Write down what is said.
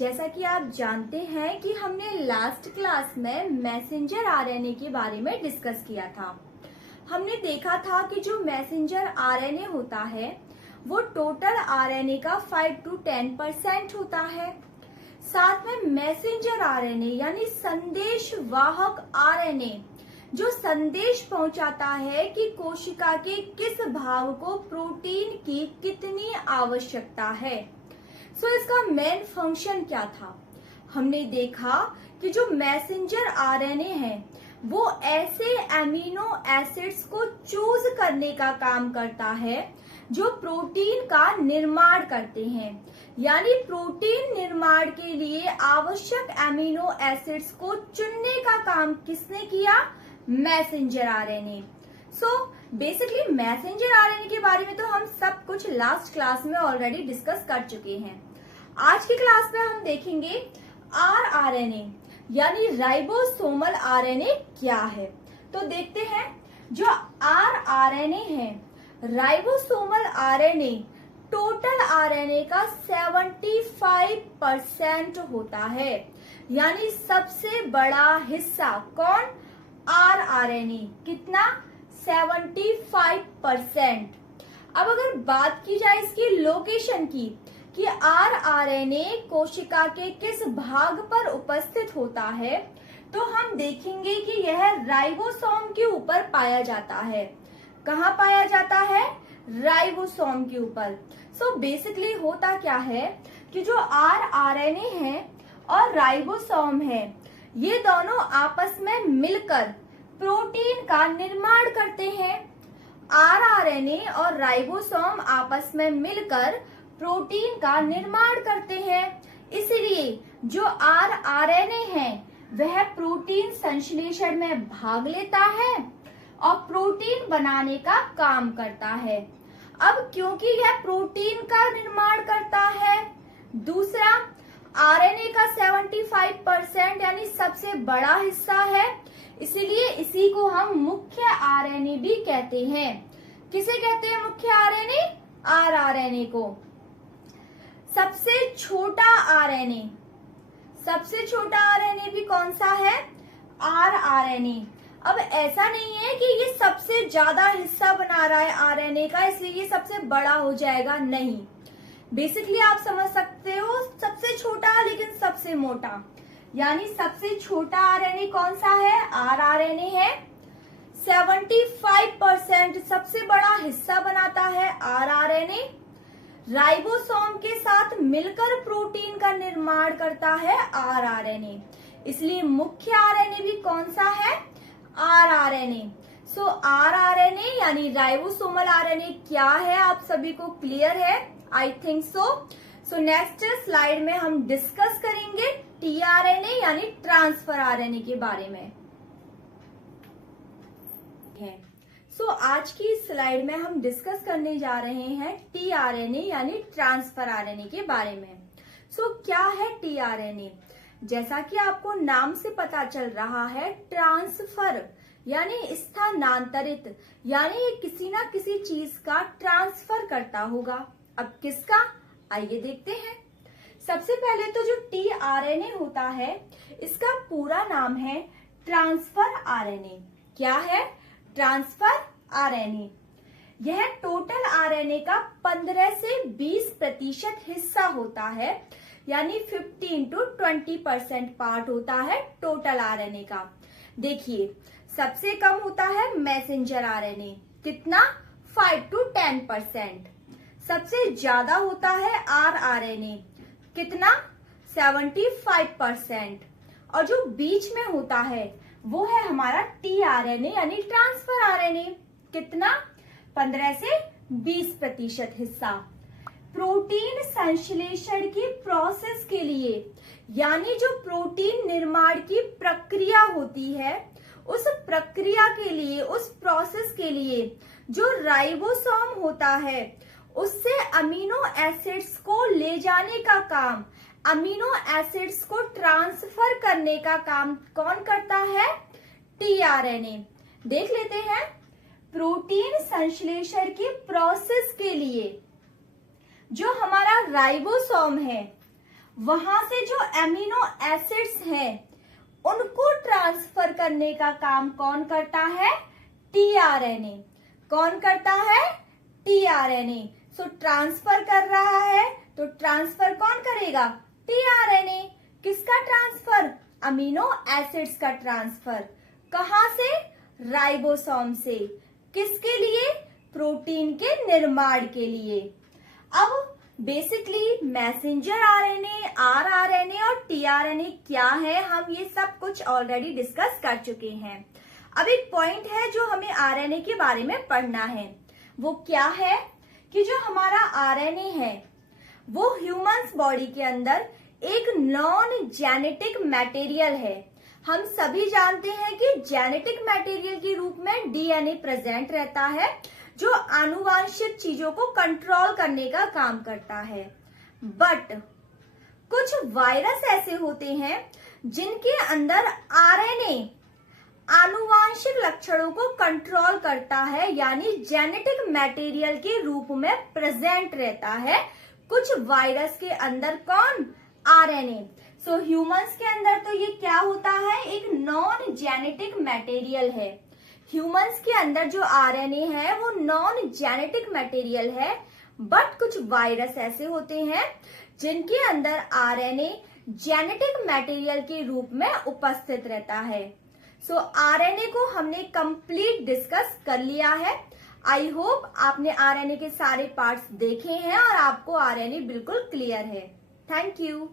जैसा कि आप जानते हैं कि हमने लास्ट क्लास में मैसेंजर आरएनए के बारे में डिस्कस किया था। हमने देखा था कि जो मैसेंजर आरएनए होता है वो टोटल आरएनए का 5 to 10% होता है। साथ में मैसेंजर आरएनए यानी संदेश वाहक आरएनए जो संदेश पहुंचाता है कि कोशिका के किस भाग को प्रोटीन की कितनी आवश्यकता है। इसका मेन फंक्शन क्या था? हमने देखा कि जो मैसेंजर आरएनए है वो ऐसे एमिनो एसिड्स को चूज करने का काम करता है जो प्रोटीन का निर्माण करते हैं, यानी प्रोटीन निर्माण के लिए आवश्यक एमिनो एसिड्स को चुनने का काम किसने किया? Messenger RNA. Basically messenger RNA के बारे में तो हम सब कुछ लास्ट क्लास में ऑलरेडी डिस्कस कर चुके हैं। आज की क्लास में हम देखेंगे आरआरएनए यानी राइबोसोमल आरएनए क्या है। तो देखते हैं, जो आरआरएनए है, राइबोसोमल आरएनए टोटल आरएनए का 75% होता है, यानी सबसे बड़ा हिस्सा कौन? आरआरएनए। कितना? 75%। अब अगर बात की जाए इसकी लोकेशन की कि आरआरएनए कोशिका के किस भाग पर उपस्थित होता है, तो हम देखेंगे कि यह राइबोसोम के ऊपर पाया जाता है। कहाँ पाया जाता है? राइबोसोम के ऊपर। बेसिकली होता क्या है कि जो आरआरएनए है और राइबोसोम है, ये दोनों आपस में मिलकर प्रोटीन का निर्माण करते हैं। आरआरएनए और राइबोसोम आपस में मिलकर प्रोटीन का निर्माण करते हैं। इसलिए जो आरआरएनए है वह प्रोटीन संश्लेषण में भाग लेता है और प्रोटीन बनाने का काम करता है। अब क्योंकि यह प्रोटीन का निर्माण करता है, दूसरा आरएनए का 75% यानी सबसे बड़ा हिस्सा है, इसलिए इसी को हम मुख्य आरएनए भी कहते हैं। किसे कहते हैं मुख्य आरएनए? आरआरएनए को। सबसे छोटा आरएनए, सबसे छोटा आरएनए भी कौन सा है? आरआरएनए। अब ऐसा नहीं है कि ये सबसे ज्यादा हिस्सा बना रहा है आरएनए का, इसलिए ये सबसे बड़ा हो जाएगा, नहीं। बेसिकली आप समझ सकते हो सबसे छोटा लेकिन सबसे मोटा, यानी सबसे छोटा आरएनए कौन सा है? आरआरएनए है। 75% सबसे बड़ा हिस्सा बनाता है आरआरएनए। राइबोसोम के साथ मिलकर प्रोटीन का निर्माण करता है आरआरएनए, इसलिए मुख्य आरएनए भी कौन सा है? आरआरएनए। आरआरएनए यानी राइबोसोमल आरएनए क्या है, आप सभी को क्लियर है? I think so. Next slide में हम डिस्कस करेंगे टीआरएनए यानी ट्रांसफर आरएनए के बारे में। आज की स्लाइड में हम डिस्कस करने जा रहे हैं टीआरएनए यानी ट्रांसफर आरएनए के बारे में। क्या है टीआरएनए? जैसा कि आपको नाम से पता चल रहा है, ट्रांसफर यानी स्थानांतरित, यानी ये किसी ना किसी चीज का ट्रांसफर करता होगा। अब किसका? आइए देखते हैं। सबसे पहले तो जो टीआरएनए होता है इसका पूरा नाम है ट्रांसफर आरएनए। क्या है? Transfer RNA. यह टोटल आरएनए का 15 से 20% हिस्सा होता है, यानी 15 to 20% पार्ट होता है टोटल आरएनए का। देखिए, सबसे कम होता है मैसेंजर आरएनए। कितना? 5 to 10%। सबसे ज्यादा होता है आरआरएनए। कितना? 75%। और जो बीच में होता है वो है हमारा टीआरएनए यानी ट्रांसफर आरएनए। कितना? 15 से 20% हिस्सा। प्रोटीन संश्लेषण की प्रोसेस के लिए, यानी जो प्रोटीन निर्माण की प्रक्रिया होती है, उस प्रक्रिया के लिए, उस प्रोसेस के लिए जो राइबोसोम होता है उससे अमीनो एसिड्स को ले जाने का काम, अमीनो एसिड्स को ट्रांसफर करने का काम कौन करता है? टीआरएनए। देख लेते हैं। प्रोटीन संश्लेषण की प्रोसेस के लिए जो हमारा राइबोसोम है वहां से जो एमिनो एसिड्स हैं उनको ट्रांसफर करने का काम कौन करता है? टीआरएनए। कौन करता है? टीआरएनए। सो ट्रांसफर कर रहा है, तो ट्रांसफर कौन करेगा? टीआरएनए। किसका ट्रांसफर? अमीनो एसिड्स का ट्रांसफर। कहां से? राइबोसोम से। किसके लिए? प्रोटीन के निर्माण के लिए। अब बेसिकली मैसेंजर आरएनए, आरआरएनए और टीआरएनए क्या है, हम ये सब कुछ ऑलरेडी डिस्कस कर चुके हैं। अब एक पॉइंट है जो हमें आरएनए के बारे में पढ़ना है। वो क्या है कि जो हमारा आरएनए है वो ह्यूमंस बॉडी के अंदर एक नॉन जेनेटिक मटेरियल है। हम सभी जानते हैं कि जेनेटिक मटेरियल के रूप में डीएनए प्रेजेंट रहता है जो आनुवांशिक चीजों को कंट्रोल करने का काम करता है। बट कुछ वायरस ऐसे होते हैं जिनके अंदर आरएनए आनुवांशिक लक्षणों को कंट्रोल करता है, यानी जेनेटिक मटेरियल के रूप में प्रेजेंट रहता है कुछ वायरस के अंदर। कौन? आरएनए। सो ह्यूमंस के अंदर तो ये क्या होता है? एक नॉन जेनेटिक मटेरियल है। ह्यूमंस के अंदर जो आरएनए है वो नॉन जेनेटिक मटेरियल है, बट कुछ वायरस ऐसे होते हैं जिनके अंदर आरएनए जेनेटिक मटेरियल के रूप में उपस्थित रहता है। सो आरएनए को हमने कंप्लीट डिस्कस कर लिया है। आई होप आपने आरएनए के सारे पार्ट्स देखे हैं और आपको आरएनए बिल्कुल क्लियर है। Thank you.